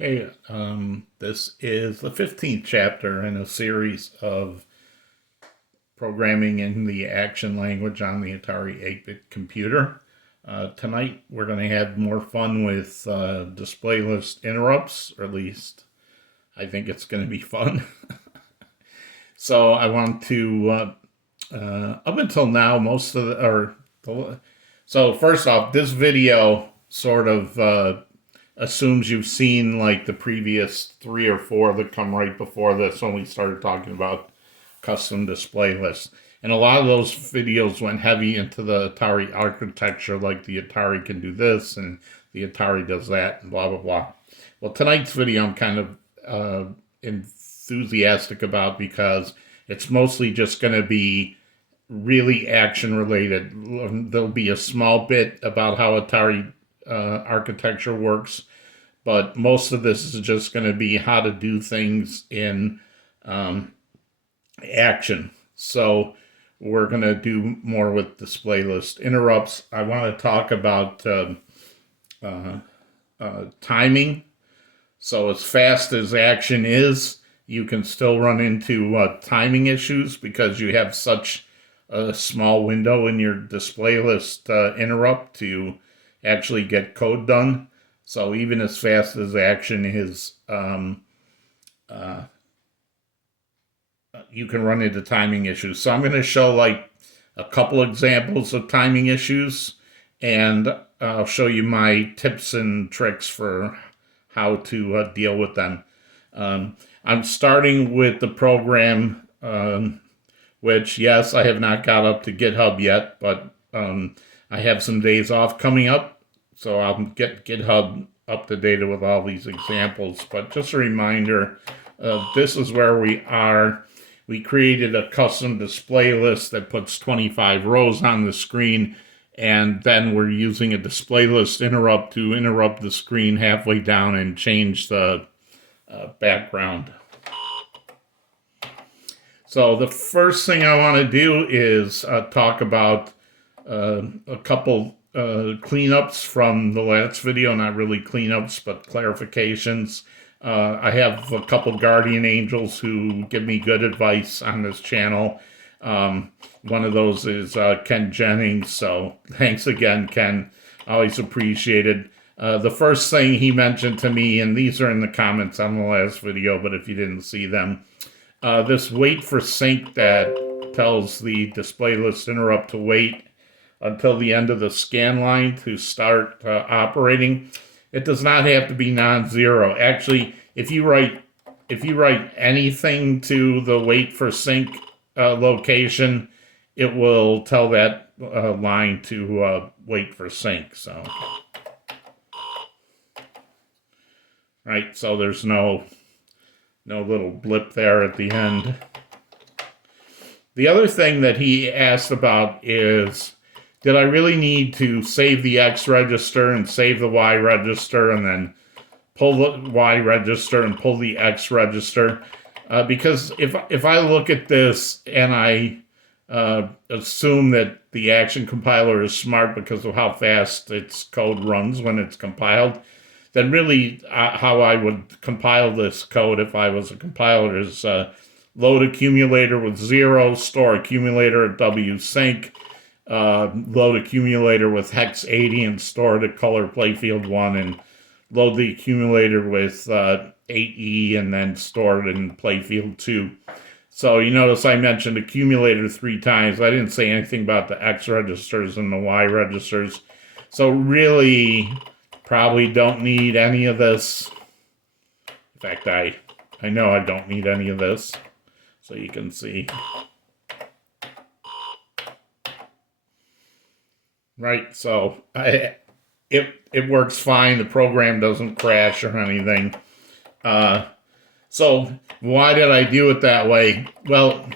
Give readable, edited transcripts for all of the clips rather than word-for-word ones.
Okay, this is the 15th chapter in a series of programming in the action language on the Atari 8-bit computer. Tonight we're going to have more fun with display list interrupts, or at least I think it's going to be fun. So I want to, up until now, so first off, this video sort of assumes you've seen like the previous 3 or 4 that come right before this when we started talking about custom display lists. And a lot of those videos went heavy into the Atari architecture, like the Atari can do this and the Atari does that and blah, blah, blah. Well, tonight's video I'm kind of enthusiastic about because it's mostly just going to be really action related. There'll be a small bit about how Atari architecture works, but most of this is just going to be how to do things in action. So we're going to do more with display list interrupts. I want to talk about timing. So as fast as action is, you can still run into timing issues because you have such a small window in your display list interrupt to actually get code done. So even as fast as action is, you can run into timing issues. So I'm going to show like a couple examples of timing issues, and I'll show you my tips and tricks for how to deal with them. I'm starting with the program, which, yes, I have not got up to GitHub yet, but I have some days off coming up, so I'll get GitHub up to date with all these examples. But just a reminder, this is where we are. We created a custom display list that puts 25 rows on the screen, and then we're using a display list interrupt to interrupt the screen halfway down and change the background. So the first thing I want to do is talk about a couple cleanups from the last video, not really cleanups, but clarifications. I have a couple guardian angels who give me good advice on this channel. One of those is Ken Jennings, so thanks again, Ken. Always appreciated. The first thing he mentioned to me, and these are in the comments on the last video, but if you didn't see them, this wait for sync that tells the display list interrupt to wait until the end of the scan line to start operating. It does not have to be non-zero. Actually, if you write anything to the wait for sync location, it will tell that line to wait for sync. So, right. So there's no little blip there at the end. The other thing that he asked about is, did I really need to save the X register and save the Y register and then pull the Y register and pull the X register? Because if I look at this and I assume that the action compiler is smart because of how fast its code runs when it's compiled, then really how I would compile this code if I was a compiler is load accumulator with 0, store accumulator at wsync, load accumulator with hex 80 and store to color playfield 1, and load the accumulator with 8E and then store it in playfield 2. So you notice I mentioned accumulator 3 times. I didn't say anything about the X registers and the Y registers. So really, probably don't need any of this. In fact, I know I don't need any of this. So you can see. Right, so it works fine. The program doesn't crash or anything. So why did I do it that way? Well,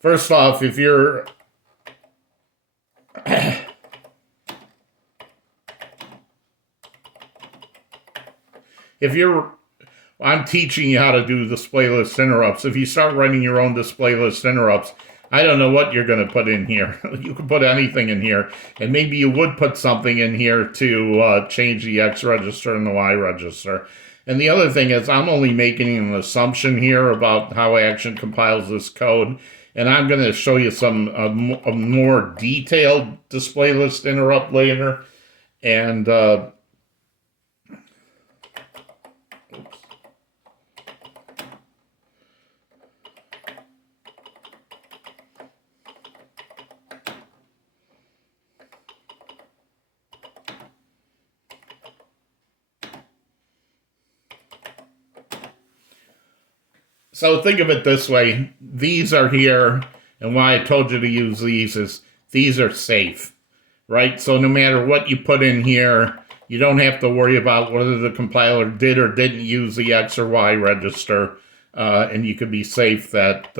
first off, if you're I'm teaching you how to do display list interrupts. If you start writing your own display list interrupts, I don't know what you're going to put in here. You could put anything in here, and maybe you would put something in here to change the X register and the Y register. And the other thing is I'm only making an assumption here about how Action compiles this code, and I'm going to show you some a more detailed display list interrupt later. And so think of it this way. These are here, and why I told you to use these is these are safe, right? So no matter what you put in here, you don't have to worry about whether the compiler did or didn't use the X or Y register, and you can be safe that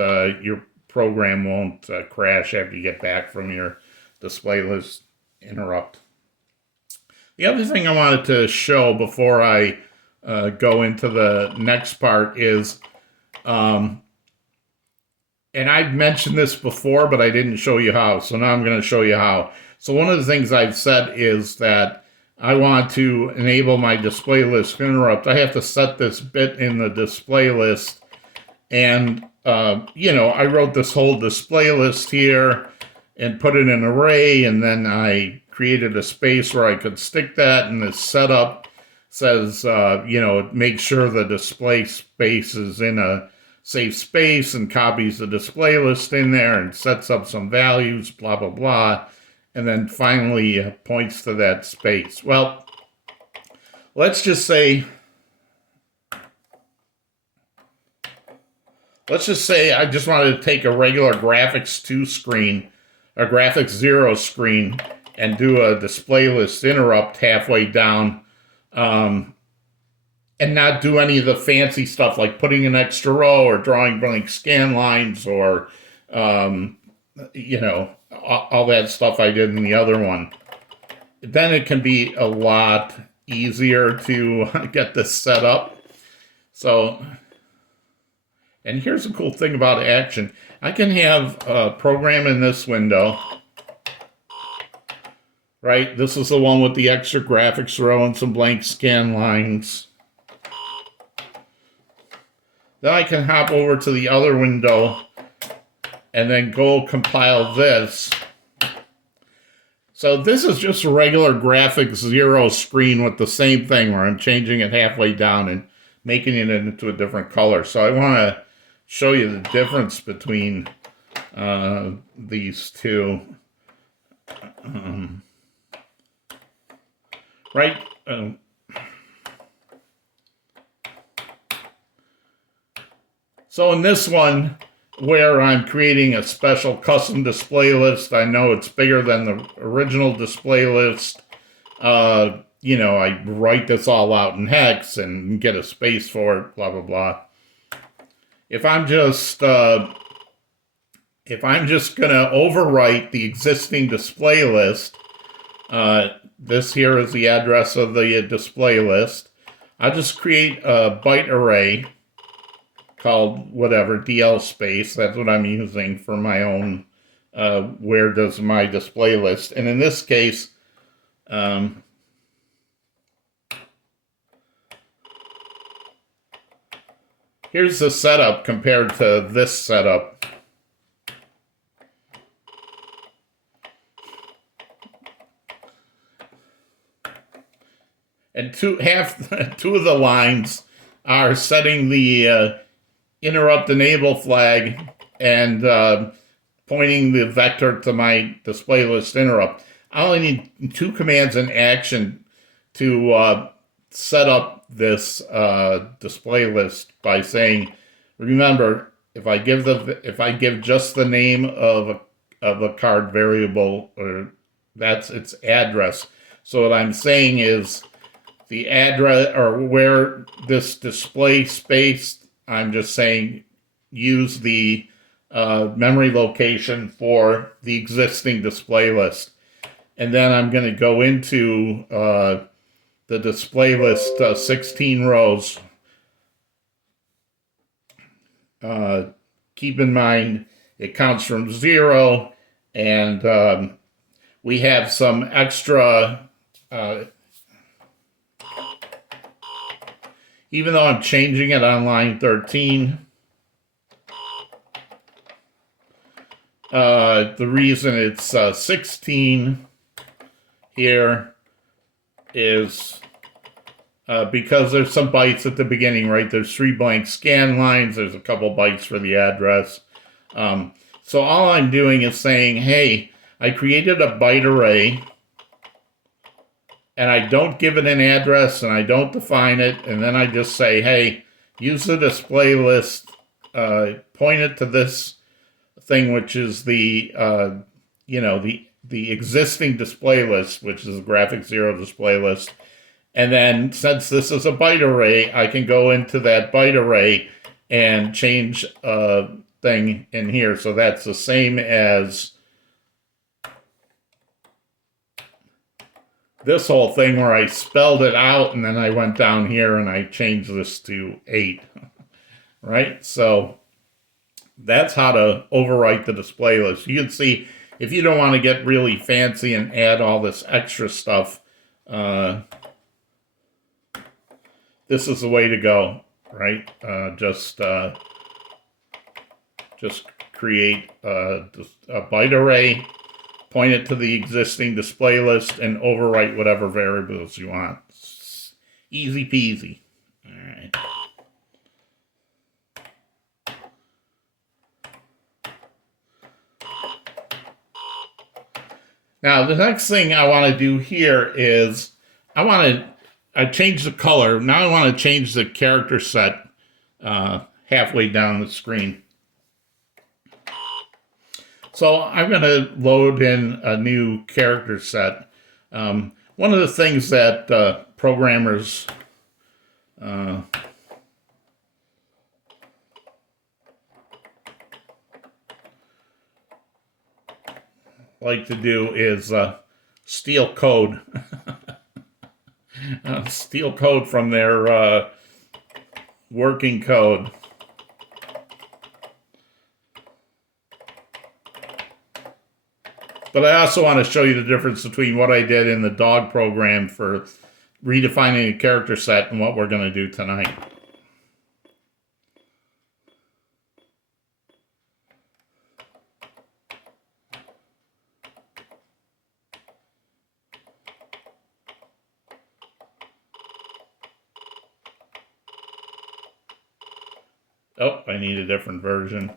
your program won't crash after you get back from your display list interrupt. The other thing I wanted to show before I go into the next part is, and I've mentioned this before, but I didn't show you how, so now I'm going to show you how. So one of the things I've said is that I want to enable my display list interrupt. I have to set this bit in the display list, and I wrote this whole display list here and put it in an array, and then I created a space where I could stick that, and the setup says, make sure the display space is in a safe space and copies the display list in there and sets up some values, blah, blah, blah, and then finally points to that space. Well, let's just say I just wanted to take a regular graphics 2 screen, a graphics 0 screen, and do a display list interrupt halfway down, and not do any of the fancy stuff like putting an extra row or drawing blank scan lines or, all that stuff I did in the other one. Then it can be a lot easier to get this set up. So, and here's the cool thing about Action. I can have a program in this window. Right, this is the one with the extra graphics row and some blank scan lines. Then I can hop over to the other window and then go compile this. So this is just a regular graphics 0 screen with the same thing where I'm changing it halfway down and making it into a different color. So I want to show you the difference between these two. Right? So in this one, where I'm creating a special custom display list, I know it's bigger than the original display list. I write this all out in hex and get a space for it, blah, blah, blah. If I'm just going to overwrite the existing display list, this here is the address of the display list. I'll just create a byte array called whatever, DL space. That's what I'm using for my own, where does my display list. And in this case, here's the setup compared to this setup. And two of the lines are setting the interrupt enable flag and pointing the vector to my display list interrupt. I only need 2 commands in Action to set up this display list by saying, remember, if I give just the name of a card variable, or that's its address. So what I'm saying is the address, or where this display space, I'm just saying use the memory location for the existing display list. And then I'm going to go into the display list 16 rows. Keep in mind, it counts from 0, and we have some extra, even though I'm changing it on line 13, the reason it's 16 here is because there's some bytes at the beginning, right? There's 3 blank scan lines. There's a couple bytes for the address. So all I'm doing is saying, hey, I created a byte array, and I don't give it an address, and I don't define it, and then I just say, hey, use the display list, point it to this thing, which is the, the existing display list, which is the graphic 0 display list. And then since this is a byte array, I can go into that byte array and change a thing in here. So that's the same as this whole thing where I spelled it out and then I went down here and I changed this to 8, right? So that's how to overwrite the display list. You can see if you don't want to get really fancy and add all this extra stuff, this is the way to go, right? Just create a byte array, point it to the existing display list, and overwrite whatever variables you want. It's easy peasy. All right. Now, the next thing I want to do here is I changed the color. Now I want to change the character set halfway down the screen. So I'm going to load in a new character set. One of the things that programmers like to do is steal code. Steal code from their working code. But I also want to show you the difference between what I did in the dog program for redefining a character set and what we're going to do tonight. Oh, I need a different version.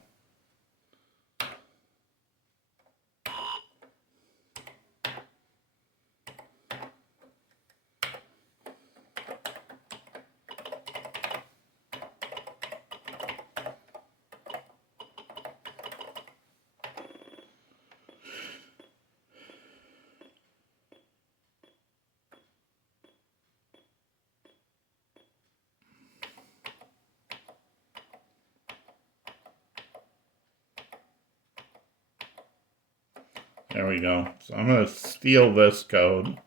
There we go. So I'm going to steal this code.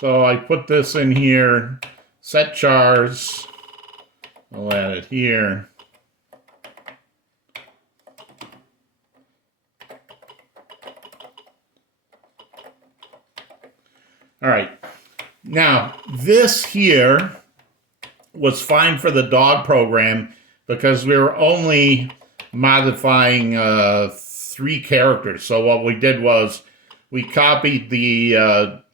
So I put this in here, set chars, I'll add it here. All right, now this here was fine for the dog program because we were only modifying 3 characters. So what we did was we copied the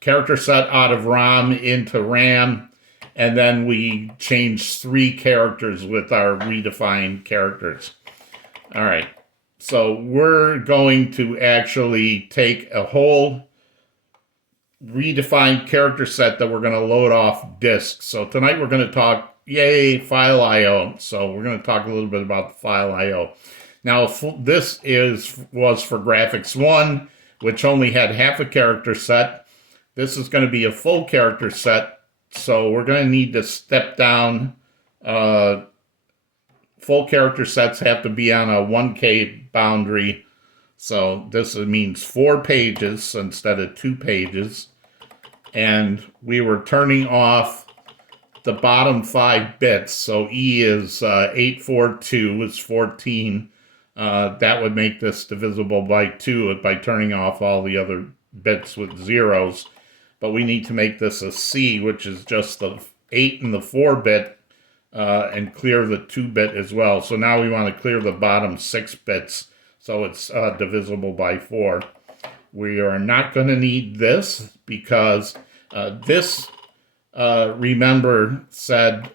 character set out of ROM into RAM, and then we changed 3 characters with our redefined characters. All right, so we're going to actually take a whole redefined character set that we're going to load off disk. So tonight we're going to talk, yay, file I/O. So we're going to talk a little bit about the file I/O. Now, this was for graphics 1, which only had half a character set. This is going to be a full character set, so we're going to need to step down. Full character sets have to be on a 1K boundary, so this means 4 pages instead of 2 pages. And we were turning off the bottom 5 bits, so E is 842 is 14. That would make this divisible by 2 by turning off all the other bits with zeros. But we need to make this a C, which is just the 8 and the 4-bit, and clear the 2-bit as well. So now we want to clear the bottom 6 bits, so it's divisible by 4. We are not going to need this because this, remember, said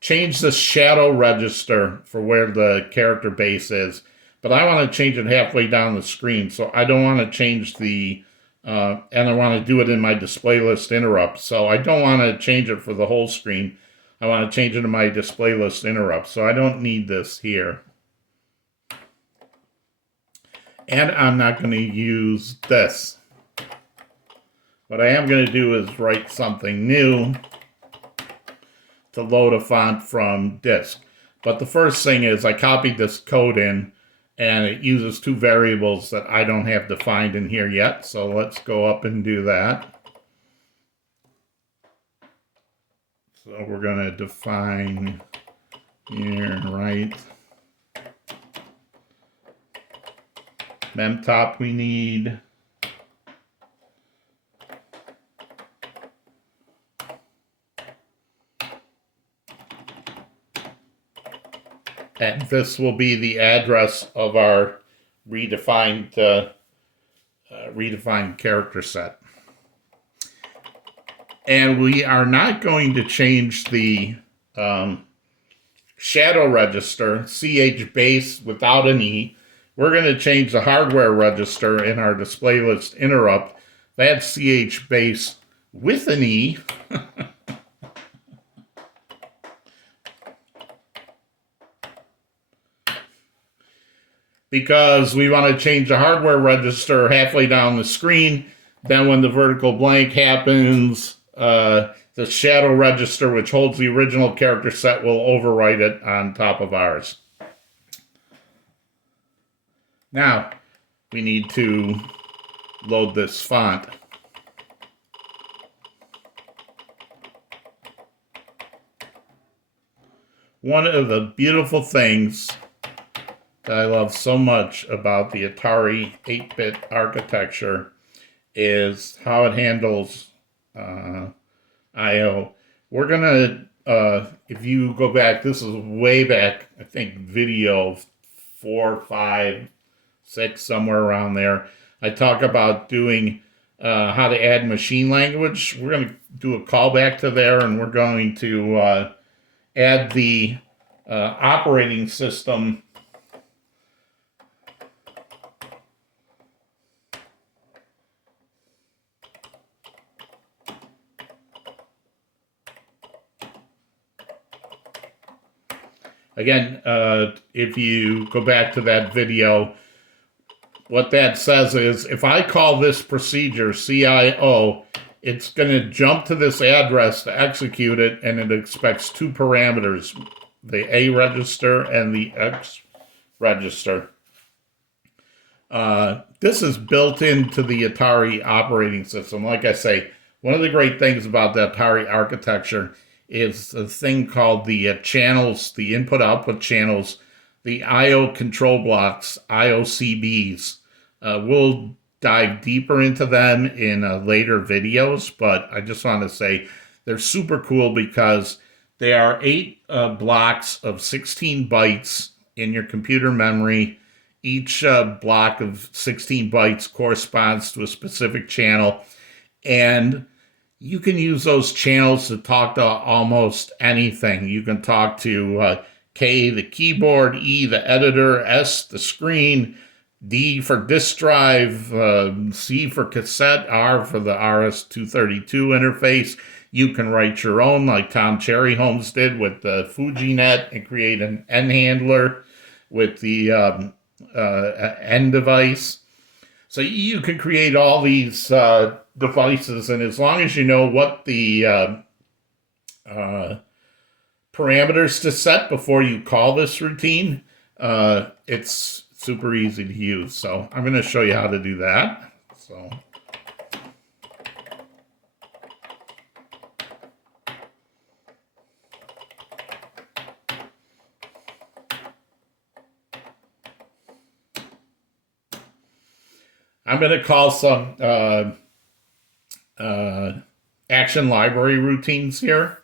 change the shadow register for where the character base is. But I want to change it halfway down the screen, so I don't want to change the, and I want to do it in my display list interrupt. So I don't want to change it for the whole screen. I want to change it in my display list interrupt, so I don't need this here. And I'm not going to use this. What I am going to do is write something new to load a font from disk. But the first thing is I copied this code in, and it uses 2 variables that I don't have defined in here yet. So let's go up and do that. So we're going to define here, right? Memtop we need. And this will be the address of our redefined character set. And we are not going to change the shadow register, CH base without an E. We're going to change the hardware register in our display list interrupt. That's CH base with an E. Because we want to change the hardware register halfway down the screen. Then when the vertical blank happens, the shadow register, which holds the original character set, will overwrite it on top of ours. Now, we need to load this font. One of the beautiful things that I love so much about the Atari 8-bit architecture is how it handles I/O. We're going to, if you go back, this is way back, I think video 4, 5, 6, somewhere around there. I talk about doing how to add machine language. We're going to do a callback to there, and we're going to add the operating system Again, if you go back to that video, what that says is if I call this procedure CIO, it's going to jump to this address to execute it, and it expects 2 parameters, the A register and the X register. This is built into the Atari operating system. Like I say, one of the great things about the Atari architecture is a thing called the channels, the input-output channels, the I/O control blocks, IOCBs. We'll dive deeper into them in later videos, but I just want to say they're super cool because they are 8 blocks of 16 bytes in your computer memory. Each block of 16 bytes corresponds to a specific channel, and you can use those channels to talk to almost anything. You can talk to K, the keyboard, E, the editor, S, the screen, D for disk drive, C for cassette, R for the RS-232 interface. You can write your own, like Tom Cherryholmes did with the FujiNet, and create an N handler. with the end device. So you can create all these devices, and as long as you know what the parameters to set before you call this routine, it's super easy to use. So I'm going to show you how to do that. So I'm going to call some action library routines here.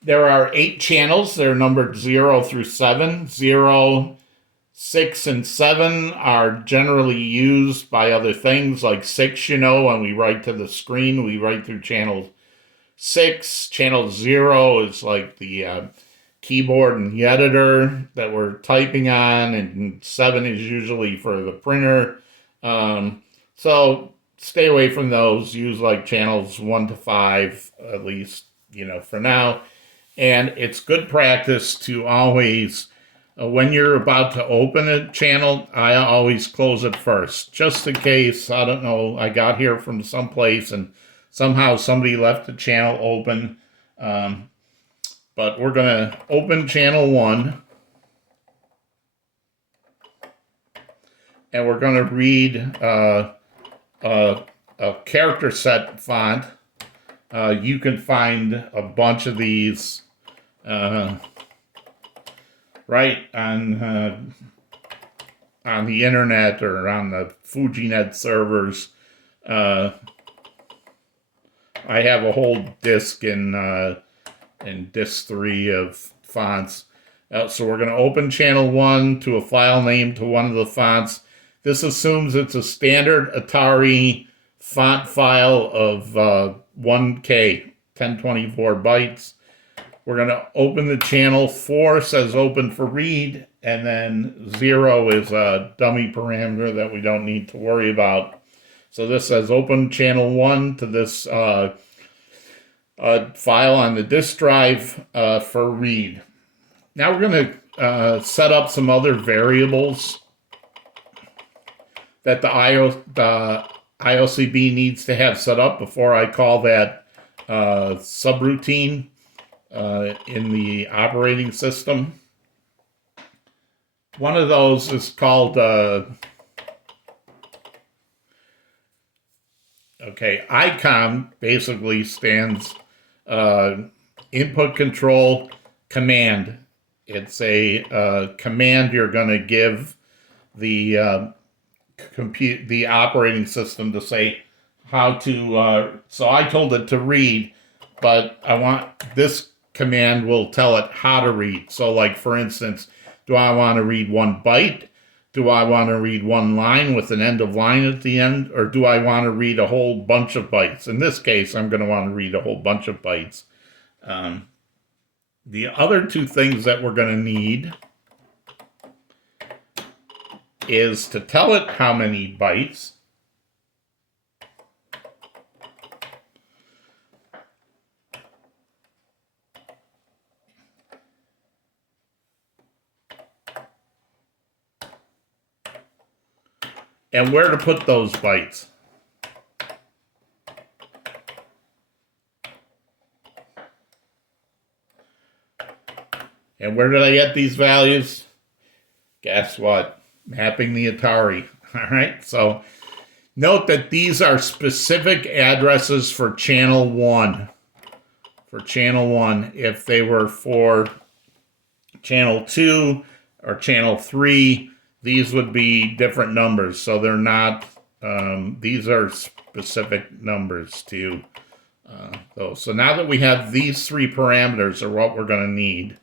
There are 8 channels. They're numbered 0 through 7. 0, 6, and 7 are generally used by other things, like 6, when we write to the screen, we write through channel 6. Channel 0 is like the keyboard and the editor that we're typing on, and 7 is usually for the printer. So stay away from those. Use like channels 1 to 5, at least, for now. And it's good practice to always, when you're about to open a channel, I always close it first, just in case, I don't know, I got here from someplace and somehow somebody left the channel open. But we're going to open channel 1. And we're going to read a character set font. You can find a bunch of these right on the internet or on the FujiNet servers. I have a whole disk in disk 3 of fonts. So we're going to open channel 1 to a file name to one of the fonts. This assumes it's a standard Atari font file of 1K, 1024 bytes. We're going to open the channel. 4 says open for read, and then 0 is a dummy parameter that we don't need to worry about. So this says open channel 1 to this file on the disk drive for read. Now we're going to set up some other variables that the IOCB needs to have set up before I call that subroutine in the operating system. One of those is called ICOM basically stands input control command. It's a command you're going to give the the operating system to say how to. So I told it to read, but I want this command will tell it how to read. So, like for instance, do I want to read 1 byte? Do I want to read 1 line with an end of line at the end? Or do I want to read a whole bunch of bytes? In this case, I'm going to want to read a whole bunch of bytes. The other 2 things that we're going to need is to tell it how many bytes, and where to put those bytes. And where did I get these values? Guess what? Mapping the Atari. All right, so note that these are specific addresses for channel 1. For channel 1. If they were for channel 2 or channel 3, these would be different numbers. So they're not, these are specific numbers to those. So now that we have these 3 parameters are what we're going to need.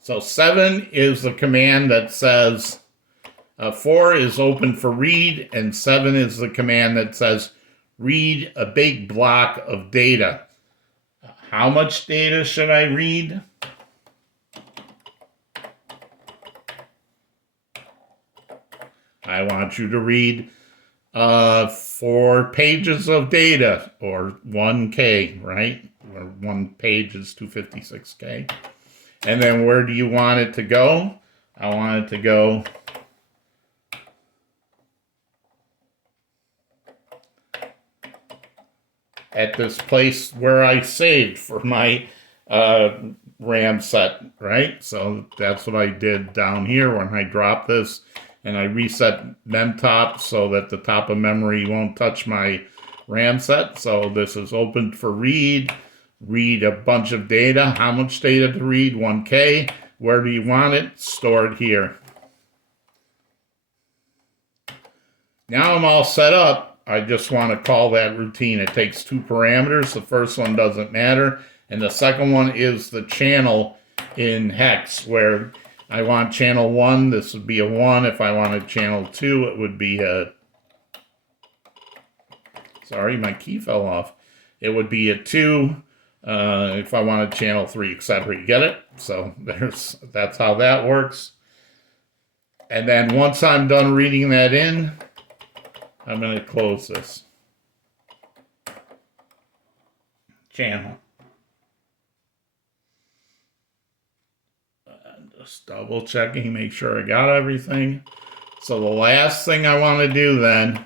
So 7 is the command that says 4 is open for read, and 7 is the command that says read a big block of data. How much data should I read? I want you to read 4 pages of data, or 1K, right? Or 1 page is 256K. And then where do you want it to go? I want it to go at this place where I saved for my RAM set, right? So that's what I did down here when I dropped this, and I reset memtop so that the top of memory won't touch my RAM set. So this is open for read. Read a bunch of data. How much data to read? 1K. Where do you want it? Stored here. Now I'm all set up. I just want to call that routine. It takes 2 parameters. The first one doesn't matter. And the second one is the channel in hex, where I want channel 1. This would be a 1. If I wanted channel 2, it would be a... Sorry, my key fell off. It would be a 2. If I wanted channel 3, etc. You get it? So that's how that works. And then once I'm done reading that in, I'm going to close this channel. Just double checking, make sure I got everything. So the last thing I want to do then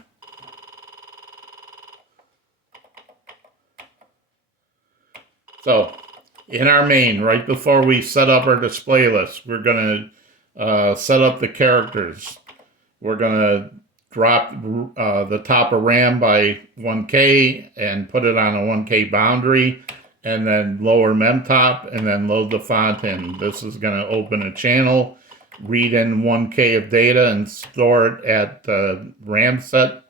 in our main, right before we set up our display list, we're going to set up the characters. We're going to drop the top of RAM by 1K and put it on a 1K boundary, and then lower memtop, and then load the font in. This is going to open a channel, read in 1K of data, and store it at the RAM set.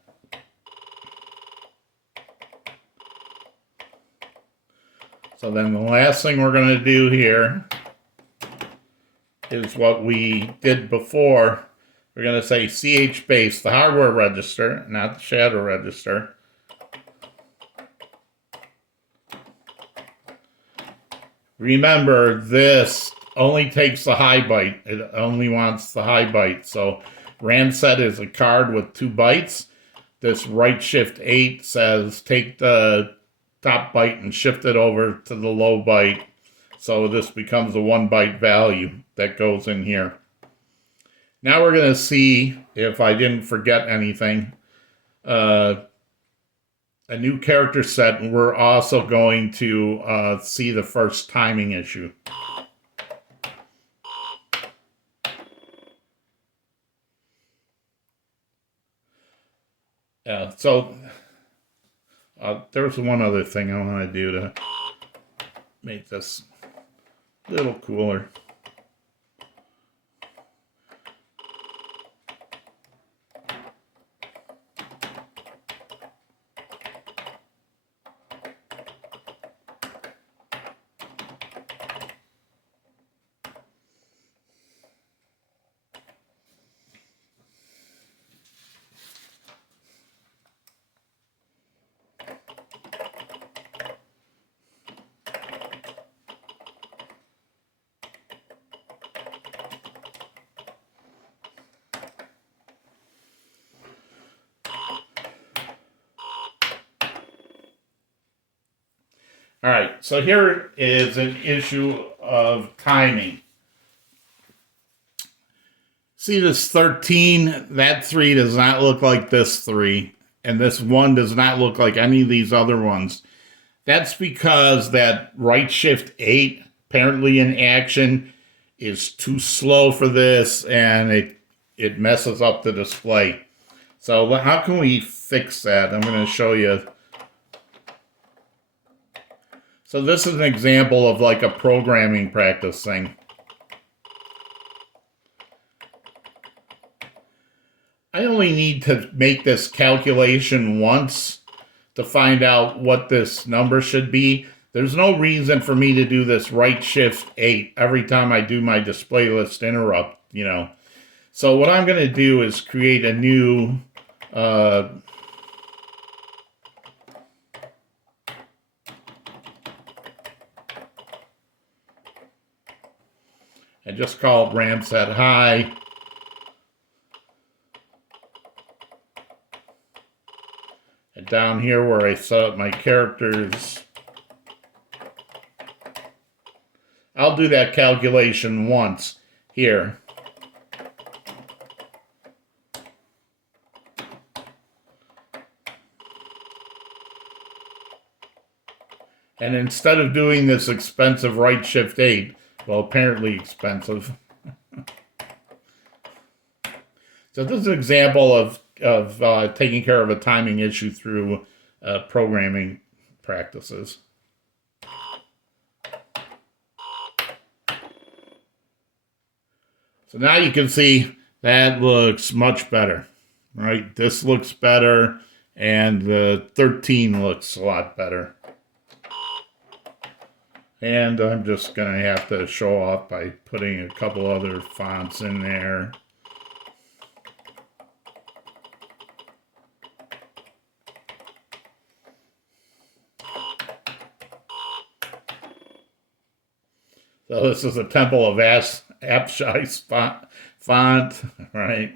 So then the last thing we're going to do here is what we did before. We're going to say CH base, the hardware register, not the shadow register. Remember, this only takes the high byte. It only wants the high byte. So RAM set is a card with 2 bytes. This right shift 8 says take the top byte and shift it over to the low byte. So this becomes a 1 byte value that goes in here. Now we're going to see if I didn't forget anything. A new character set, and we're also going to see the first timing issue. So there's one other thing I want to do to make this a little cooler. All right, so here is an issue of timing. See this 13? That 3 does not look like this 3. And this 1 does not look like any of these other ones. That's because that right shift 8, apparently in action, is too slow for this, and it messes up the display. So how can we fix that? I'm going to show you. So this is an example of like a programming practice thing. I only need to make this calculation once to find out what this number should be. There's no reason for me to do this right shift 8 every time I do my display list interrupt, you know. So what I'm going to do is create a new and just call it RAM set high. And down here where I set up my characters, I'll do that calculation once here. And instead of doing this expensive right shift 8, well, apparently expensive. So this is an example of taking care of a timing issue through programming practices. So now you can see that looks much better, right? This looks better, and the 13 looks a lot better. And I'm just going to have to show off by putting a couple other fonts in there. So this is a Temple of Apshai's font, right?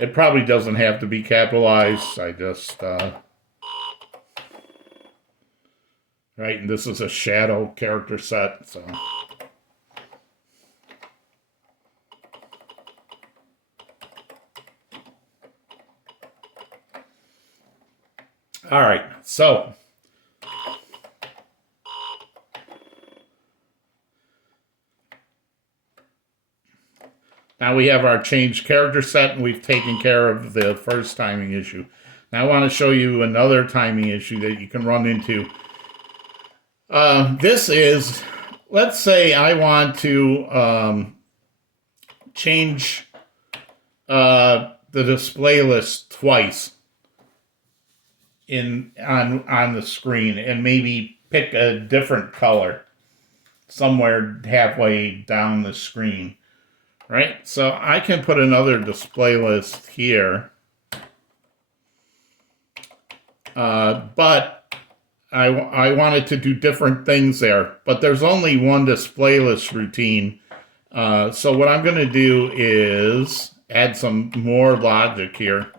It probably doesn't have to be capitalized. I just, right, and this is a shadow character set, so. All right, so. Now we have our changed character set, and we've taken care of the first timing issue. Now I want to show you another timing issue that you can run into. This is, let's say I want to change the display list twice on the screen, and maybe pick a different color somewhere halfway down the screen. Right, so I can put another display list here, but I wanted to do different things there, but there's only one display list routine. So what I'm going to do is add some more logic here.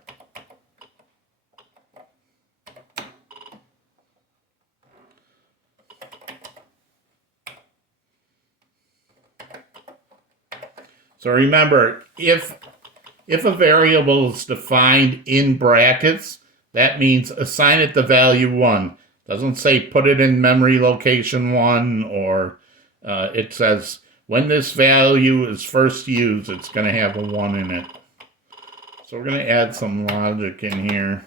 So remember, if a variable is defined in brackets, that means assign it the value 1. Doesn't say put it in memory location 1, or it says when this value is first used, it's going to have a 1 in it. So we're going to add some logic in here.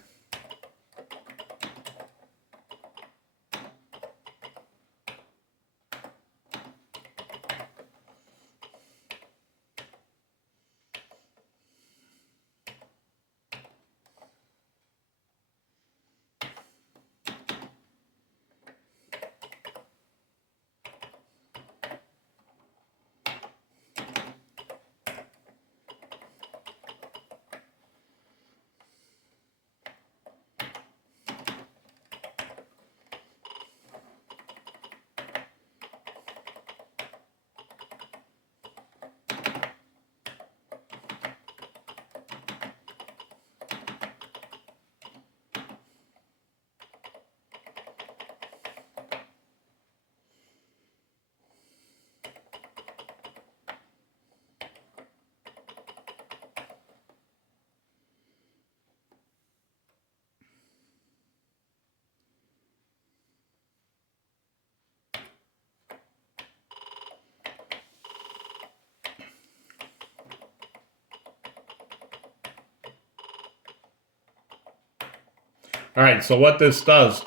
All right, so what this does,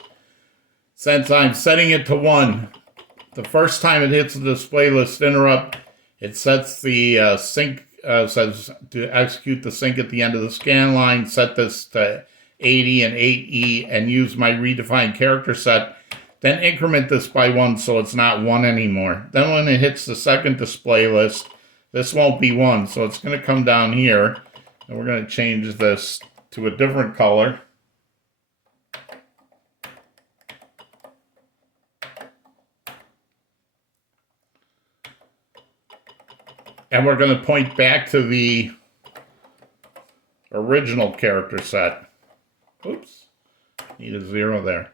since I'm setting it to 1, the first time it hits the display list interrupt, it sets the sync, says to execute the sync at the end of the scan line, set this to 80 and 8E, and use my redefined character set. Then increment this by 1 so it's not 1 anymore. Then when it hits the second display list, this won't be 1, so it's going to come down here, and we're going to change this to a different color. And we're going to point back to the original character set. Oops, need a 0 there.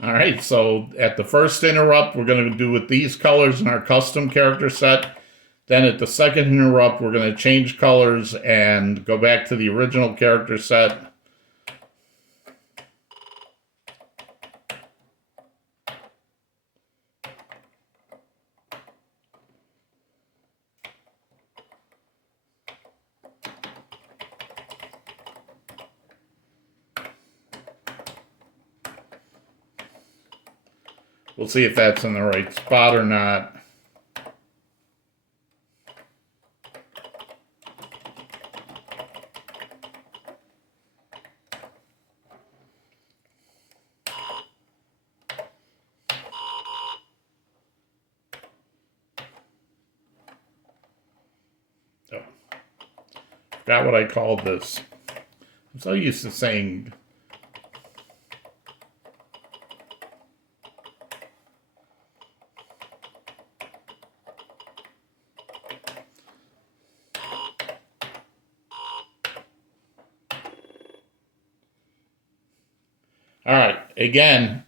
All right, so at the first interrupt, we're going to do with these colors in our custom character set. Then at the second interrupt, we're going to change colors and go back to the original character set. We'll see if that's in the right spot or not. Oh, forgot what I called this. I'm so used to saying all right, again,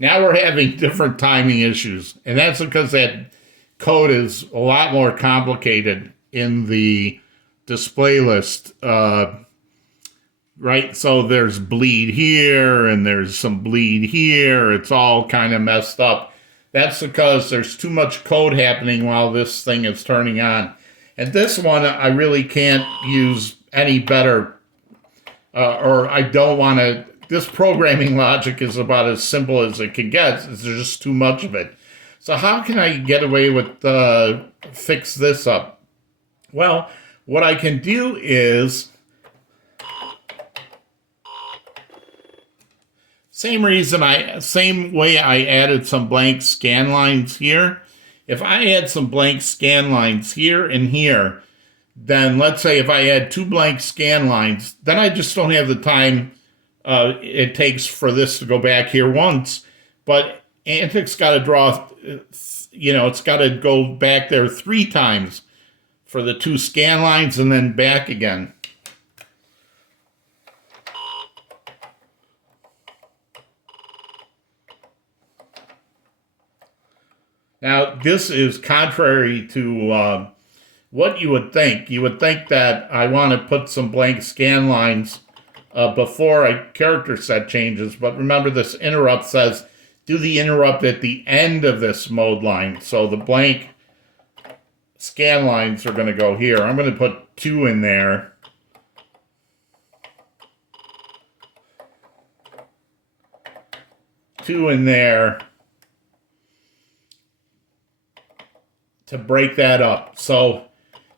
now we're having different timing issues. And that's because that code is a lot more complicated in the display list. Right? So there's bleed here and there's some bleed here. It's all kind of messed up. That's because there's too much code happening while this thing is turning on. And this one, I really can't use any better, or I don't want to. This programming logic is about as simple as it can get. There's just too much of it. So how can I get away with fix this up? Well, what I can do is same way I added some blank scan lines here. If I add some blank scan lines here and here, then let's say if I add 2 blank scan lines, then I just don't have the time it takes for this to go back here once. But Antic's got to draw, it's got to go back there 3 times for the 2 scan lines and then back again. Now, this is contrary to what you would think. You would think that I want to put some blank scan lines before a character set changes, but remember this interrupt says do the interrupt at the end of this mode line. So the blank scan lines are going to go here. I'm going to put 2 in there. Two in there to break that up. So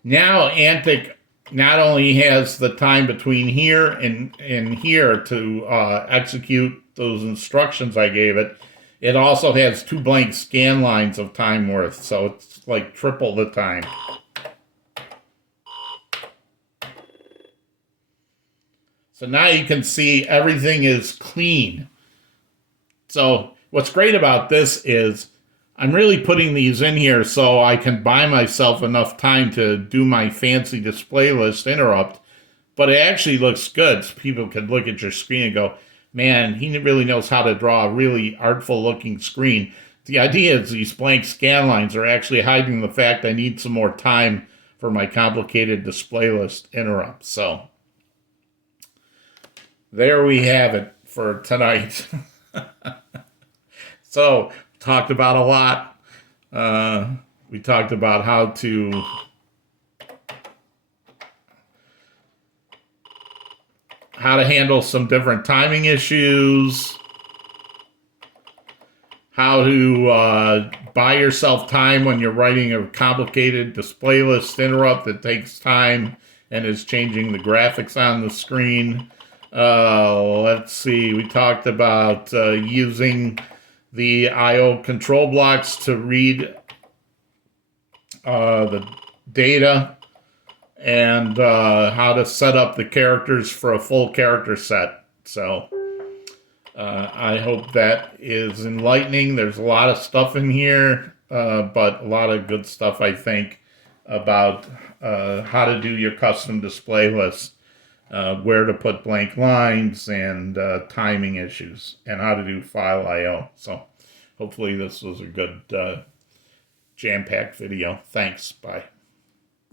now Antic not only has the time between here and here to execute those instructions I gave it, it also has 2 blank scan lines of time worth. So it's like triple the time. So now you can see everything is clean. So what's great about this is I'm really putting these in here so I can buy myself enough time to do my fancy display list interrupt, but it actually looks good. So people can look at your screen and go, man, he really knows how to draw a really artful looking screen. The idea is these blank scan lines are actually hiding the fact I need some more time for my complicated display list interrupt. So there we have it for tonight. So, talked about a lot. We talked about how to handle some different timing issues, how to buy yourself time when you're writing a complicated display list interrupt that takes time and is changing the graphics on the screen. Let's see, we talked about using the I/O control blocks to read the data, and how to set up the characters for a full character set. So I hope that is enlightening. There's a lot of stuff in here, but a lot of good stuff, I think. about how to do your custom display lists, where to put blank lines, and timing issues, and how to do file I/O. So hopefully this was a good jam-packed video. Thanks. Bye.